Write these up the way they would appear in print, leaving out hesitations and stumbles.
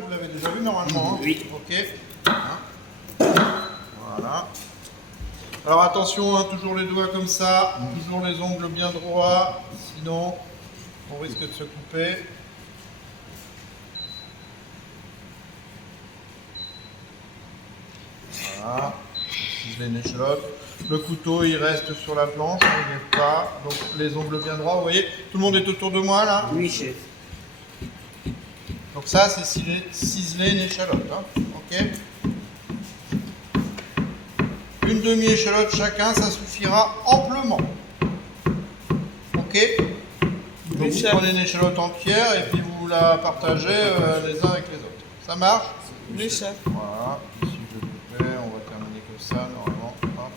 vous l'avez déjà vu normalement. Hein. Oui. Ok. Voilà. Alors attention, hein, toujours les doigts comme ça, toujours les ongles bien droits, sinon on risque de se couper. Voilà, ciseler une échalote. Le couteau il reste sur la planche, il n'est pas. Donc les ongles bien droits, vous voyez, tout le monde est autour de moi là. Oui, chef. Donc ça c'est ciseler une échalote. Hein. Ok. Une demi-échalote chacun, ça suffira amplement. Ok. Donc vous prenez une échalote entière et puis vous la partagez les uns avec les autres. Ça marche? Oui, chef. Voilà. Ici je vais couper, on va terminer comme ça normalement. Hop.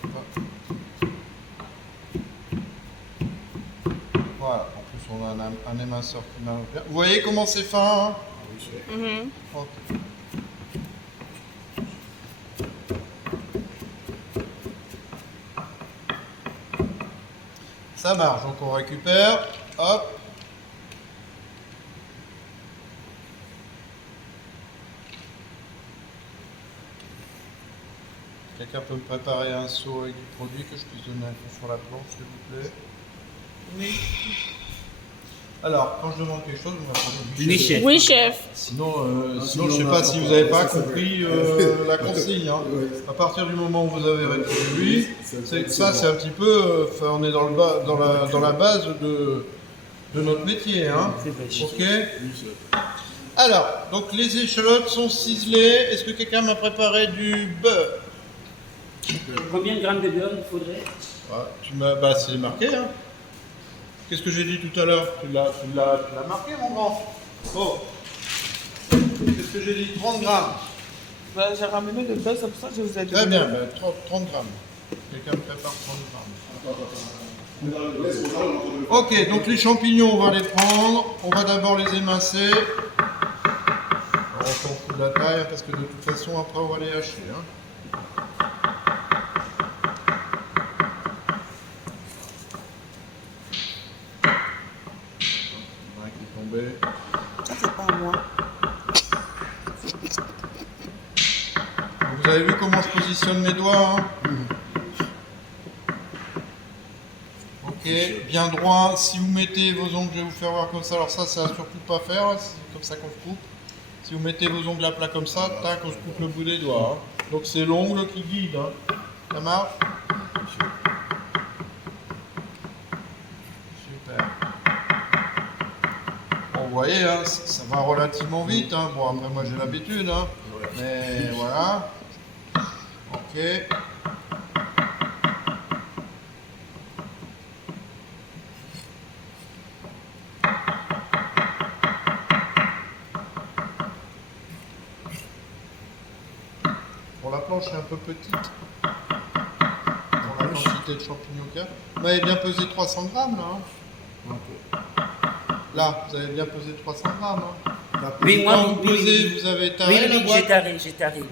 Voilà. En plus on a un éminceur qui marche bien. Vous voyez comment c'est fin hein? Ok. Ça marche, donc on récupère, hop. Quelqu'un peut me préparer un seau avec du produit que je puisse donner un coup sur la planche, s'il vous plaît? Oui. Alors, quand je demande quelque chose, vous m'apprenez. Oui, chef. Oui, chef. Sinon, je ne sais pas si vous n'avez pas compris la consigne. Hein. À partir du moment où vous avez répondu oui, ça c'est un petit peu, on est dans, dans la base de notre métier. Hein. Ok. Alors, donc les échalotes sont ciselées. Est-ce que quelqu'un m'a préparé du beurre? Combien de grammes de beurre il faudrait? Bah, c'est marqué. Hein. Qu'est-ce que j'ai dit tout à l'heure? Tu l'as marqué, mon grand. Oh. Qu'est-ce que j'ai dit? 30 grammes. Bah, j'ai ramené le beurre, c'est pour ça que je vous ai dit. Très bien, 30 grammes. Quelqu'un me prépare 30 grammes. Ok, donc les champignons, on va les prendre. On va d'abord les émincer. Alors, on s'en fout de la taille, hein, parce que de toute façon, après, on va les hacher. Hein. Ça, c'est pas moi. Vous avez vu comment je positionne mes doigts hein? Ok, bien droit. Si vous mettez vos ongles, je vais vous faire voir comme ça. Alors ça à surtout pas faire. Hein. C'est comme ça qu'on se coupe. Si vous mettez vos ongles à plat comme ça, tac, on se coupe le bout des doigts. Hein. Donc c'est l'ongle qui guide. Hein. Ça marche? Super. Bon, vous voyez, hein, ça va relativement vite. Hein. Bon, après moi j'ai l'habitude. Hein. Mais voilà. Ok. Bon, la planche est un peu petite. Pour la quantité de champignons qu'il y a. Vous avez bien pesé 300 grammes là. Hein. Là, vous avez bien pesé 300 grammes. Hein. Oui, moi, Quand vous pesez, vous avez taré la boîte. j'ai taré.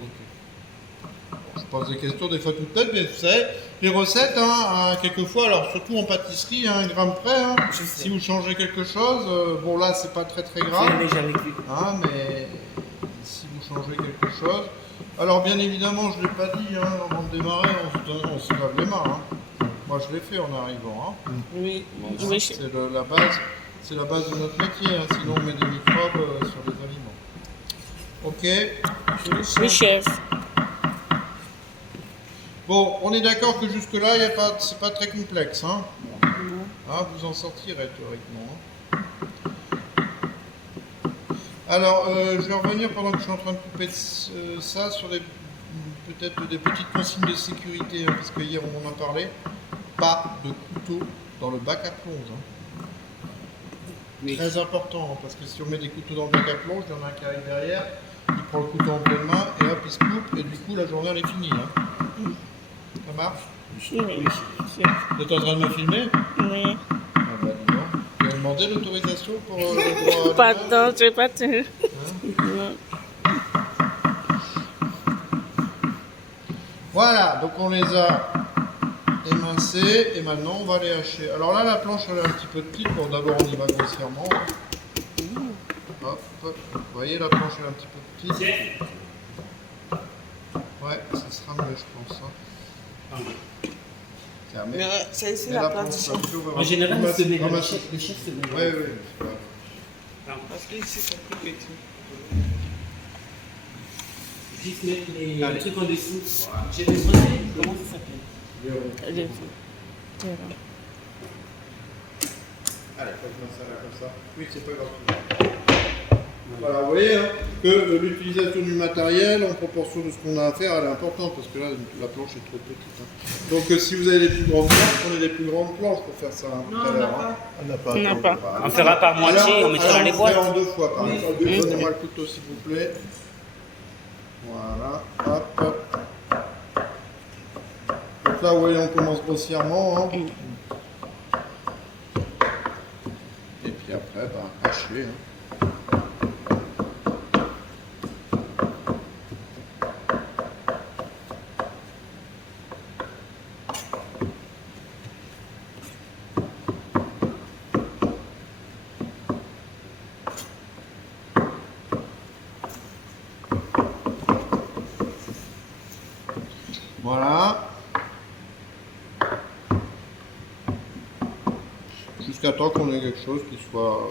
Je pose des questions des fois toutes bêtes, mais vous savez, les recettes, hein, quelquefois, alors surtout en pâtisserie, à 1 gramme près, hein, si vous changez quelque chose, bon là c'est pas très grave, hein, mais si vous changez quelque chose, alors bien évidemment je ne l'ai pas dit, hein, avant de démarrer, on se lave les mains, hein. Moi je l'ai fait en arrivant, hein. Oui, Oui, chef. C'est la base de notre métier, hein, sinon on met des microbes sur les aliments. Ok. Oui, chef. Bon, on est d'accord que jusque-là, c'est pas très complexe. Hein. Ah, vous en sortirez théoriquement. Alors, je vais revenir pendant que je suis en train de couper ça sur peut-être des petites consignes de sécurité, hein, parce que hier on en a parlé. Pas de couteau dans le bac à plonge. Hein. Oui. Très important, hein, parce que si on met des couteaux dans le bac à plonge, il y en a un qui arrive derrière, il prend le couteau en pleine main et hop, il se coupe, et du coup la journée elle est finie. Hein. Ça marche? Oui. Vous êtes en train de me filmer? Oui. Ah bah dis donc. Vous avez demandé l'autorisation pour le droit Pas tant, je sais pas tout. Voilà, donc on les a émincés et maintenant on va les hacher. Alors là, la planche elle est un petit peu petite. Bon, d'abord on y va grossièrement. Hop, vous voyez la planche est un petit peu petite. Tiens. Ouais, ça sera mieux je pense. Hein. Pardon. Tiens, Mais c'est ici mais la la place planche, du un chef. peu, on va En général, ramasser- ils se mettent ramasser- les chefs se mettent. Ouais, ouais. c'est pas grave. Pardon. Parce qu'ici, c'est plus petit. Juste mettre les Allez. trucs en dessous. J'ai des brevets, comment ça s'appelle? Les Allez, faites-moi ça là comme ça. Oui, c'est pas grave. Voilà, vous voyez hein, que l'utilisation du matériel en proportion de ce qu'on a à faire, elle est importante parce que là, la planche est trop petite. Hein. Donc, si vous avez les plus grandes planches, prenez les plus grandes planches pour faire ça hein, tout à l'heure. Hein. On n'a pas. On n'a pas. On fera par moitié, Alors, on mettra alors, les on boîtes. fait en deux fois, par exemple. Oui. Donnez-moi le couteau, s'il vous plaît. Voilà, hop. Donc là, vous voyez, on commence grossièrement. Hein. Et puis après, hacher. Hein. Voilà. Jusqu'à temps qu'on ait quelque chose qui soit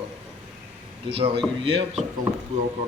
déjà régulier, parce que vous pouvez encore